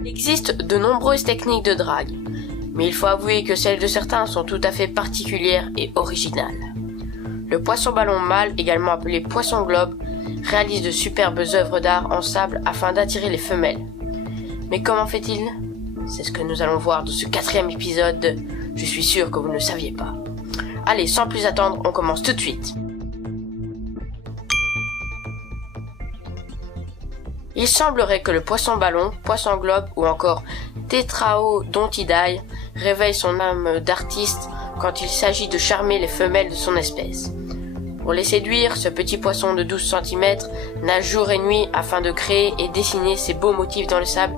Il existe de nombreuses techniques de drague, mais il faut avouer que celles de certains sont tout à fait particulières et originales. Le poisson-ballon mâle, également appelé poisson-globe, réalise de superbes œuvres d'art en sable afin d'attirer les femelles. Mais comment fait-il? C'est ce que nous allons voir dans ce 4e épisode de Je suis sûr que vous ne le saviez pas. Allez, sans plus attendre, on commence tout de suite. Il semblerait que le poisson-ballon, poisson-globe ou encore Tetraodontidae réveille son âme d'artiste quand il s'agit de charmer les femelles de son espèce. Pour les séduire, ce petit poisson de 12 cm nage jour et nuit afin de créer et dessiner ses beaux motifs dans le sable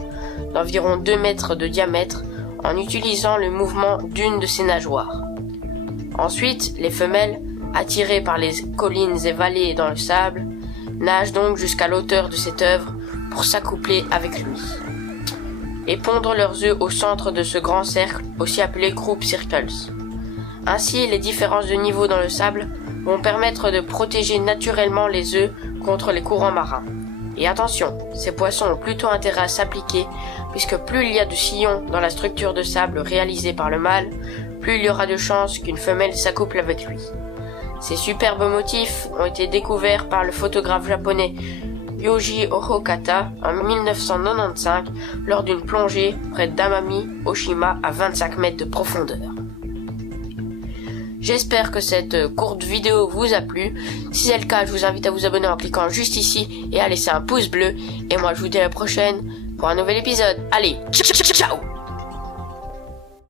d'environ 2 mètres de diamètre en utilisant le mouvement d'une de ses nageoires. Ensuite, les femelles, attirées par les collines et vallées dans le sable, nagent donc jusqu'à l'auteur de cette œuvre pour s'accoupler avec lui et pondre leurs œufs au centre de ce grand cercle, aussi appelé group circles. Ainsi, les différences de niveau dans le sable vont permettre de protéger naturellement les œufs contre les courants marins. Et attention, ces poissons ont plutôt intérêt à s'appliquer, puisque plus il y a de sillons dans la structure de sable réalisée par le mâle, plus il y aura de chances qu'une femelle s'accouple avec lui. Ces superbes motifs ont été découverts par le photographe japonais Yoji Ohokata en 1995 lors d'une plongée près d'Amami, Oshima, à 25 mètres de profondeur. J'espère que cette courte vidéo vous a plu. Si c'est le cas, je vous invite à vous abonner en cliquant juste ici et à laisser un pouce bleu. Et moi, je vous dis à la prochaine pour un nouvel épisode. Allez, ciao!